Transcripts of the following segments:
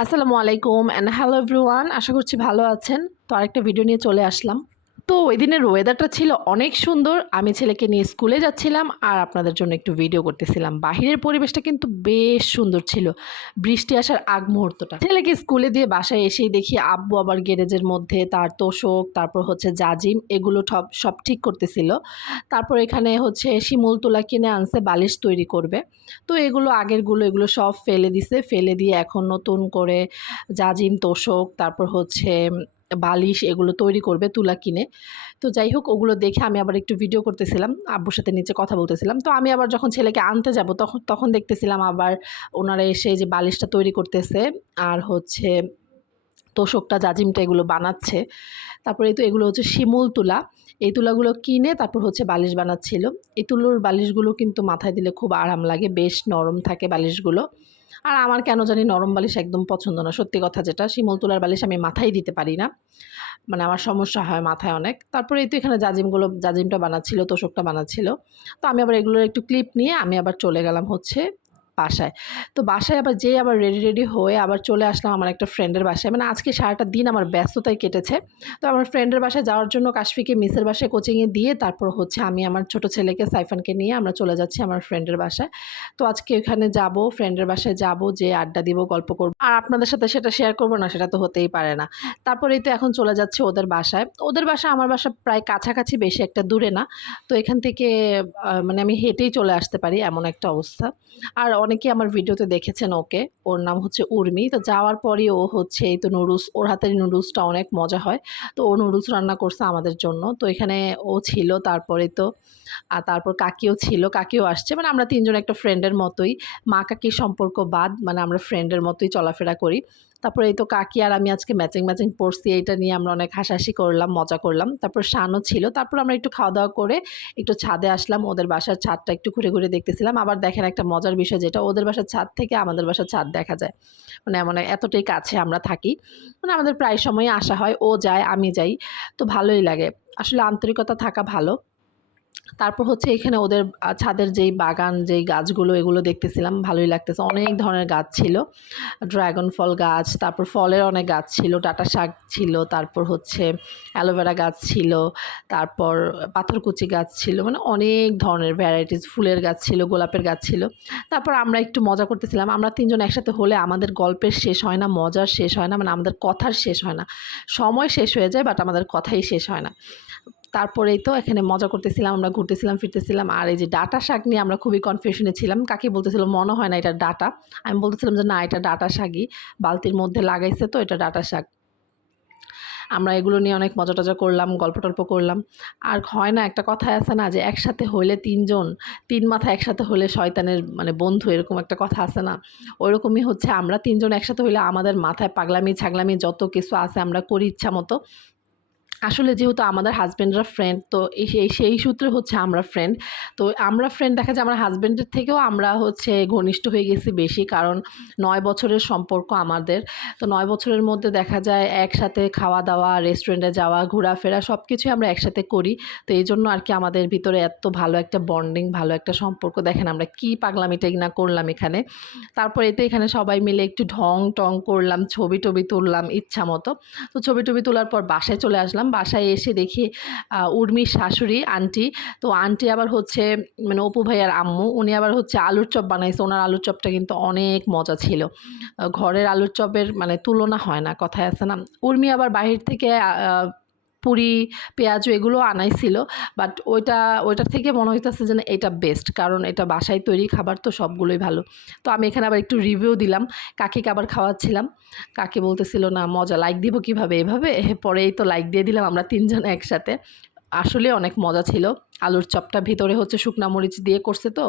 আসসালামু আলাইকুম and hello everyone আশা করছি ভালো আছেন। তো আরেকটা ভিডিও নিয়ে চলে আসলাম। তো ওই দিনের ওয়েদারটা ছিল অনেক সুন্দর। আমি ছেলেকে নিয়ে স্কুলে যাচ্ছিলাম আর আপনাদের জন্য একটু ভিডিও করতেছিলাম। বাহিরের পরিবেশটা কিন্তু বেশ সুন্দর ছিল। বৃষ্টি আসার আগ মুহূর্তটা। ছেলেকে স্কুলে দিয়ে বাসায় এসেই দেখি আব্বু আবার গ্যারেজের মধ্যে, তার তোষক, তারপর হচ্ছে জাজিম, এগুলো সব সব ঠিক করতেছিল। তারপর এখানে হচ্ছে শিমুল তোলা কিনে আনছে, বালিশ তৈরি করবে। তো এগুলো আগেরগুলো, এগুলো সব ফেলে দিছে। ফেলে দিয়ে এখন নতুন করে জাজিম, তোষক, তারপর হচ্ছে বালিশ এগুলো তৈরি করবে তুলা কিনে। তো যাই হোক ওগুলো দেখে আমি আবার একটু ভিডিও করতেছিলাম, আব্বুর সাথে নিচে কথা বলতেছিলাম। তো আমি আবার যখন ছেলেকে আনতে যাব, তখন তখন দেখতেছিলাম আবার ওনারা এসে যে বালিশটা তৈরি করতেছে, আর হচ্ছে তোষকটা, জাজিমটা এগুলো বানাচ্ছে। তারপরে তো এগুলো হচ্ছে শিমুল তুলা। এই তুলাগুলো কিনে তারপর হচ্ছে বালিশ বানাচ্ছিল। এই তুলোর বালিশগুলো কিন্তু মাথায় দিলে খুব আরাম লাগে, বেশ নরম থাকে বালিশগুলো। আর আমার কেন জানি নরম বালিশ একদম পছন্দ না। সত্যি কথা যেটা, শিমল তোলার বালিশ আমি মাথায় দিতে পারি না। মানে আমার সমস্যা হয় মাথায় অনেক। তারপরে এই তো এখানে জাজিমগুলো, জাজিমটা বানাচ্ছিল, তোষকটা বানাচ্ছিল। তো আমি আবার এগুলোর একটু ক্লিপ নিয়ে আমি আবার চলে গেলাম হচ্ছে বাসায়। তো বাসায় আবার যেই আবার রেডি রেডি হয়ে আবার চলে আসলাম আমার একটা ফ্রেন্ডের বাসায়। মানে আজকে সারাটা দিন আমার ব্যস্ততায় কেটেছে। তো আমার ফ্রেন্ডের বাসায় যাওয়ার জন্য কাশফিকে মিসের বাসায় কোচিংয়ে দিয়ে তারপর হচ্ছে আমি আমার ছোট ছেলেকে সাইফানকে নিয়ে আমরা চলে যাচ্ছি আমার ফ্রেন্ডের বাসায়। তো আজকে ওখানে যাব ফ্রেন্ডের বাসায় যাব, যে আড্ডা দিব, গল্প করব। আর আপনাদের সাথে সেটা শেয়ার করব না, সেটা তো হতেই পারে না। তারপরেই তো এখন চলে যাচ্ছে ওদের বাসায়। ওদের বাসা আমার বাসা প্রায় কাছাকাছি, বেশি একটা দূরে না। তো এখান থেকে মানে আমি হেঁটেই চলে আসতে পারি, এমন একটা অবস্থা। আর অনেকে আমার ভিডিওতে দেখেছেন ওকে। ওর নাম হচ্ছে উর্মি। তো যাওয়ার পরই ও হচ্ছে এই তো নুডলস, ওর হাতের নুডলসটা অনেক মজা হয়। তো ও নুডলস রান্না করছে আমাদের জন্য। তো এখানে ও ছিল, তারপরে তো আর তারপর কাকিও ছিল, কাকিও আসছে। মানে আমরা তিনজন একটা ফ্রেন্ডের মতোই। মা কাকির সম্পর্ক বাদ মানে আমরা ফ্রেন্ডের মতোই চলাফেরা করি। তারপরে এই তো কাকি আর আমি আজকে ম্যাচিং ম্যাচিং পড়ছি এইটা নিয়ে আমরা অনেক হাসাহাসি করলাম, মজা করলাম। তারপর শানও ছিল। তারপর আমরা একটু খাওয়া দাওয়া করে একটু ছাদে আসলাম। ওদের বাসার ছাদটা একটু ঘুরে ঘুরে দেখতেছিলাম। আবার দেখেন একটা মজার বিষয় যেটা ওদের বাসার ছাদ থেকে আমাদের বাসার ছাদ দেখা যায়। মানে এমন এতটাই কাছে আমরা থাকি। মানে আমাদের প্রায় সময় আসা হয়, ও যায়, আমি যাই। তো ভালোই লাগে। আসলে আন্তরিকতা থাকা ভালো। তারপর হচ্ছে এখানে ওদের ছাদের যেই বাগান, যেই গাছগুলো, এগুলো দেখতেছিলাম, ভালোই লাগতেছে। অনেক ধরনের গাছ ছিল। ড্রাগন ফল গাছ, তারপর ফলের অনেক গাছ ছিল, ডাটা শাক ছিল, তারপর হচ্ছে অ্যালোভেরা গাছ ছিল, তারপর পাথরকুচি গাছ ছিল মানে অনেক ধরনের ভ্যারাইটিস ফুলের গাছ ছিল, গোলাপের গাছ ছিল। তারপর আমরা একটু মজা করতেছিলাম, আমরা তিনজন একসাথে হলে আমাদের গল্পের শেষ হয় না, মজার শেষ হয় না মানে আমাদের কথার শেষ হয় না। সময় শেষ হয়ে যায় বাট আমাদের কথাই শেষ হয় না। তারপরেই তো এখানে মজা করতেছিলাম, আমরা ঘুরতেছিলাম, ফিরতেছিলাম। আর এই যে ডাটা শাক নিয়ে আমরা খুবই কনফিউশনে ছিলাম। কাকে বলতেছিল, মনে হয় না এটা ডাটা। আমি বলতেছিলাম যে, না, এটা ডাটা শাকই। বালতির মধ্যে লাগাইছে তো এটা ডাটা শাক। আমরা এগুলো নিয়ে অনেক মজা টজা করলাম, গল্প টল্প করলাম। আর হয় না, একটা কথায় আছে না যে, একসাথে হইলে তিনজন, তিন মাথা একসাথে হলে শয়তানের মানে বন্ধু এরকম একটা কথা আছে না? ওইরকমই হচ্ছে, আমরা তিনজন একসাথে হইলে আমাদের মাথায় পাগলামি, ছাগলামি যত কিছু আছে আমরা করি ইচ্ছা মতো। আসলে যেহেতু আমাদের হাজব্যান্ডরা ফ্রেন্ড তো এই সেই সেই সূত্রে হচ্ছে আমরা ফ্রেন্ড তো আমরা ফ্রেন্ড দেখা যায়, আমার হাজব্যান্ডের থেকেও আমরা হচ্ছে ঘনিষ্ঠ হয়ে গেছি বেশি, কারণ নয় বছরের সম্পর্ক আমাদের। তো নয় বছরের মধ্যে দেখা যায়, একসাথে খাওয়া দাওয়া রেস্টুরেন্টে যাওয়া, ঘোরাফেরা সব কিছুই আমরা একসাথে করি। তো এই জন্য আর কি আমাদের ভিতরে এত ভালো একটা বন্ডিং ভালো একটা সম্পর্ক। দেখেন আমরা কি পাগলামিটাই না করলাম এখানে। তারপর এতে এখানে সবাই মিলে একটু ঢং টং করলাম ছবি টবি তুললাম ইচ্ছা মতো। তো ছবি টবি তোলার পর বাসায় চলে আসলাম। বাসায় এসে দেখি উর্মির শাশুড়ি, আন্টি। তো আন্টি আবার হচ্ছে মানে অপু ভাইয়ার আম্মু, উনি আবার হচ্ছে আলুর চপ বানাইছে। ওনার আলুর চপটা কিন্তু অনেক মজা ছিল। ঘরের আলুর চপের মানে তুলনা হয় না, কথায় আছে না। উর্মি আবার বাহির থেকে পুরি, পেঁয়াজু এগুলো আনাইছিল। বাট ওইটা, ওইটার থেকে মনে হইতেছে যে এটা বেস্ট কারণ এটা বাসায় তৈরি খাবার তো সবগুলোই ভালো। তো আমি এখানে আবার একটু রিভিউ দিলাম, কাকিকে আবার খাওয়াচ্ছিলাম। কাকে বলতেছিল, না, মজা লাইক দিব কীভাবে এভাবে? পরেই তো লাইক দিয়ে দিলাম, আমরা তিনজন একসাথে। আসলে অনেক মজা ছিল। আলুর চপটা ভিতরে হচ্ছে শুকনা মরিচ দিয়ে করছে তো।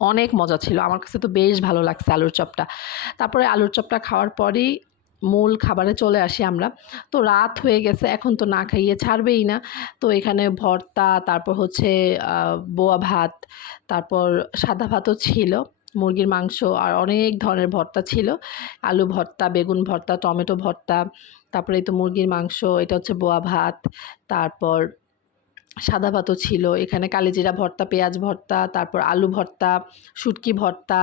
অনেক মজা ছিল। আমার কাছে তো বেশ ভালো লাগছে আলুর চপটা। তারপরে আলুর চপটা খাওয়ার পরেই মূল খাবারে চলে আসি আমরা। তো রাত হয়ে গেছে, এখন তো না খাইয়ে ছাড়বেই না। তো এখানে ভর্তা, তারপর হচ্ছে বোয়া ভাত, তারপর সাদা ভাতও ছিল, মুরগির মাংস, আর অনেক ধরনের ভর্তা ছিল। আলু ভর্তা, বেগুন ভর্তা, টমেটো ভর্তা, তারপরে এই তো মুরগির মাংস, এটা হচ্ছে বোয়া ভাত, তারপর সাদা ভাতও ছিল। এখানে কালিজিরা ভর্তা, পেঁয়াজ ভর্তা, তারপর আলু ভর্তা, শুটকি ভর্তা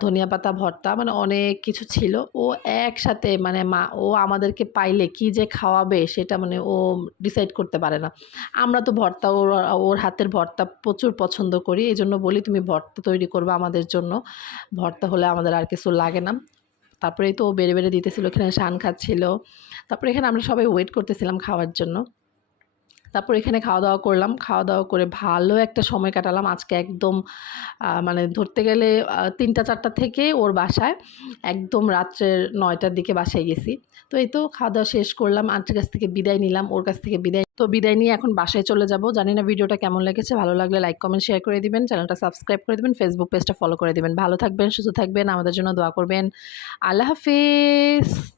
ধনিয়া পাতা ভর্তা মানে অনেক কিছু ছিল। ও একসাথে মানে মা, ও আমাদেরকে পাইলে কি যে খাওয়াবে সেটা মানে ও ডিসাইড করতে পারে না। আমরা তো ভর্তা, ওর ওর হাতের ভর্তা প্রচুর পছন্দ করি। এই জন্য বলি, তুমি ভর্তা তৈরি করবে আমাদের জন্য। ভর্তা হলে আমাদের আর কিছু লাগে না। তারপরেই তো ও বেড়ে বেড়ে দিতেছিল। এখানে শান খাচ্ছিল। তারপরে এখানে আমরা সবাই ওয়েট করতেছিলাম খাওয়ার জন্য। তারপর এখানে খাওয়া দাওয়া করলাম। খাওয়া দাওয়া করে ভালো একটা সময় কাটালাম। আজকে একদম মানে ধরতে গেলে তিনটা, চারটা থেকে ওর বাসায় একদম রাত্রের নয়টার দিকে বাসায় গেছি। তো এই তো খাওয়া দাওয়া শেষ করলাম। আন্টির কাছ থেকে বিদায় নিলাম, ওর কাছ থেকে বিদায়। তো বিদায় নিয়ে এখন বাসায় চলে যাব। জানি না ভিডিওটা কেমন লেগেছে। ভালো লাগলে লাইক কমেন্ট শেয়ার করে দিবেন। চ্যানেলটা সাবস্ক্রাইব করে দিবেন। ফেসবুক পেজটা ফলো করে দিবেন। ভালো থাকবেন, সুস্থ থাকবেন। আমাদের জন্য দোয়া করবেন। আল্লাহ হাফিজ!